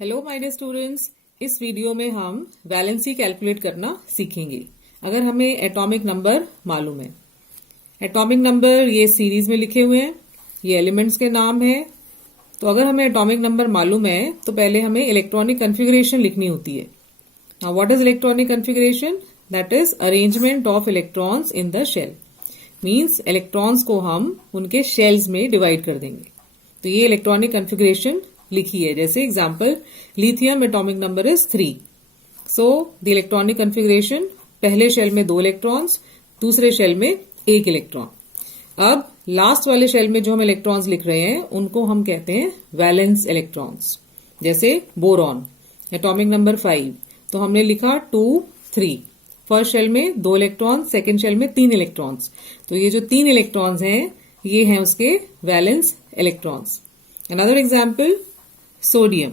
Hello my dear students, इस video में हम वैलेंसी कैलकुलेट करना सीखेंगे। अगर हमें एटॉमिक नंबर मालूम है, एटॉमिक नंबर ये सीरीज में लिखे हुए हैं, ये एलिमेंट्स के नाम है। तो अगर हमें एटॉमिक नंबर मालूम है तो पहले हमें इलेक्ट्रॉनिक कन्फिग्रेशन लिखनी होती है। Now what is electronic configuration? That is arrangement of electrons in the shell. Means electrons को हम उनके शेल्स में डिवाइड कर देंगे। तो ये इलेक्ट्रॉनिक कन्फिग्रेशन लिखी है। जैसे example, lithium atomic number is 3। So the electronic configuration, पहले शेल में 2 इलेक्ट्रॉन्स, दूसरे शेल में 1 इलेक्ट्रॉन। अब लास्ट वाले शेल में जो हम इलेक्ट्रॉन्स लिख रहे हैं उनको हम कहते हैं वैलेंस इलेक्ट्रॉन्स। जैसे बोरॉन एटॉमिक नंबर 5, तो हमने लिखा 2, 3। फर्स्ट शेल में 2 इलेक्ट्रॉन, सेकेंड शेल में 3 इलेक्ट्रॉन्स। तो ये जो 3 इलेक्ट्रॉन्स हैं ये हैं उसके valence electrons. Another example, sodium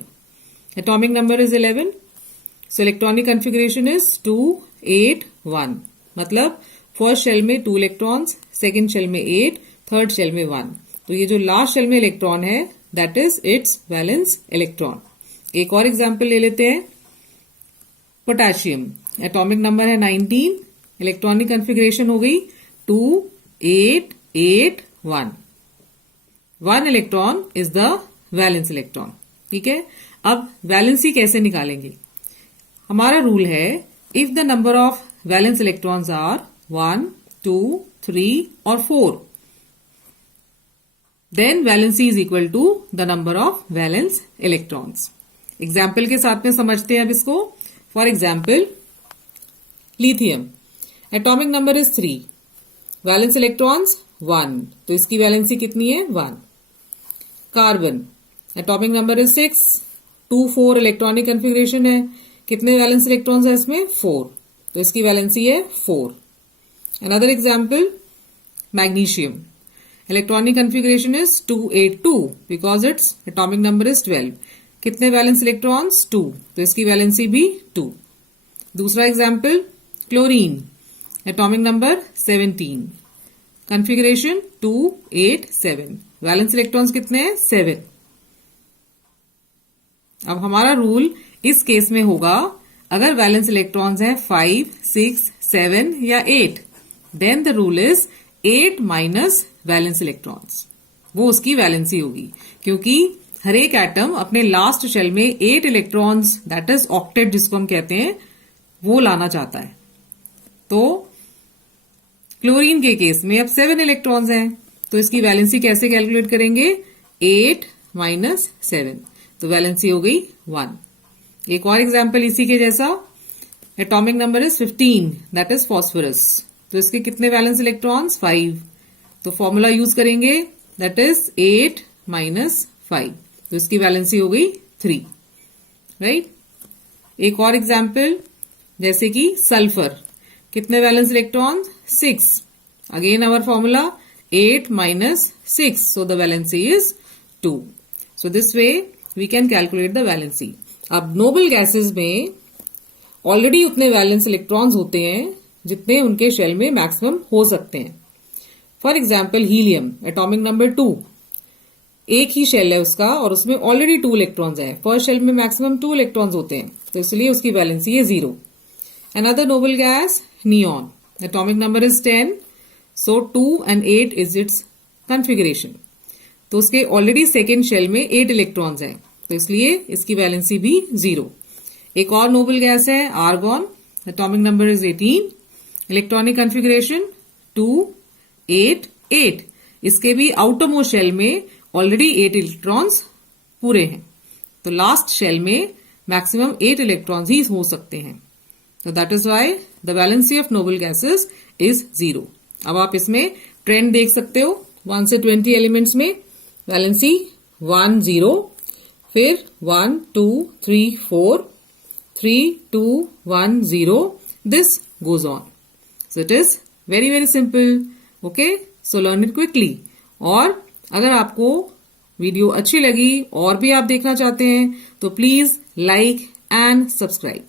atomic number is 11, so electronic configuration is 2, 8, 1। मतलब फर्स्ट शेल में 2 इलेक्ट्रॉन्स, सेकेंड शेल में 8, थर्ड शेल में 1। तो ये जो लास्ट शेल में इलेक्ट्रॉन है that is it's valence electron. एक और एग्जाम्पल ले लेते हैं, पोटेशियम एटॉमिक नंबर है 19, इलेक्ट्रॉनिक कन्फिग्रेशन हो गई 2, 8, 8, 1। 1 electron is the valence electron. ठीक है, अब वैलेंसी कैसे निकालेंगे? हमारा रूल है, if the number of valence electrons are 1, 2, 3 और 4, then valency is equal to the number of valence electrons. Example के साथ में समझते हैं अब इसको। For example, lithium atomic number is 3, valence electrons 1, तो इसकी वैलेंसी कितनी है? 1। Carbon atomic number is 6, 2, 4 electronic configuration है, कितने वैलेंस इलेक्ट्रॉन्स है इसमें? 4, तो इसकी वैलेंसी है 4। Another example, magnesium electronic configuration is 282 because its atomic number is 12, कितने वैलेंस इलेक्ट्रॉन्स? 2, तो इसकी वैलेंसी भी 2। दूसरा example, chlorine atomic number 17, configuration 287, valence electrons कितने हैं? 7। अब हमारा रूल इस केस में होगा, अगर वैलेंस इलेक्ट्रॉन्स हैं 5, 6, 7 या 8, then the rule is 8 minus valence electrons, वो उसकी वैलेंसी होगी। क्योंकि हर एक एटम अपने लास्ट शेल में 8 इलेक्ट्रॉन्स, दैट इज ऑक्टेट जिसको हम कहते हैं, वो लाना चाहता है। तो क्लोरीन के केस में अब 7 इलेक्ट्रॉन्स हैं, तो इसकी वैलेंसी कैसे कैलकुलेट करेंगे? 8 माइनस 7, तो वैलेंसी हो गई 1। एक और एग्जाम्पल इसी के जैसा, atomic number is 15, that is phosphorus, तो इसके कितने वैलेंस इलेक्ट्रॉन्स? 5, तो फॉर्मूला यूज करेंगे, दैट इज 8 माइनस 5, तो इसकी वैलेंसी हो गई 3। राइट। एक और एग्जाम्पल, जैसे कि सल्फर, कितने valence electrons? 6, again our formula 8 minus 6, so the valency is 2. So this way we can calculate the valency. अब नोबल गैसेस में ऑलरेडी उतने वैलेंस इलेक्ट्रॉन्स होते हैं जितने उनके शेल में मैक्सिमम हो सकते हैं। For example, helium atomic number 2, एक ही शेल है उसका और उसमें ऑलरेडी 2 इलेक्ट्रॉन्स हैं। फर्स्ट शेल में मैक्सिमम 2 इलेक्ट्रॉन्स होते हैं, तो इसलिए उसकी वैलेंसी है 0। Another noble gas, neon atomic number is 10, so 2 and 8 is its configuration, तो उसके ऑलरेडी सेकेंड शेल में 8 इलेक्ट्रॉन्स हैं, तो इसलिए इसकी वैलेंसी भी 0। एक और नोबल गैस है argon atomic number is 18, electronic configuration 2, 8, 8, इसके भी आउटर मोस्ट शेल में ऑलरेडी 8 इलेक्ट्रॉन्स पूरे हैं, तो लास्ट शेल में मैक्सिमम 8 इलेक्ट्रॉन्स ही हो सकते हैं, तो that is why the valency of noble gases is 0। अब आप इसमें ट्रेंड देख सकते हो, 1 से 20 एलिमेंट्स में वैलेंसी 1, 0, फिर 1, 2, 3, 4, 3, 2, 1, 0, this goes on. So it is very very simple. Okay, so learn it quickly. और अगर आपको वीडियो अच्छी लगी और भी आप देखना चाहते हैं तो प्लीज लाइक एंड सब्सक्राइब।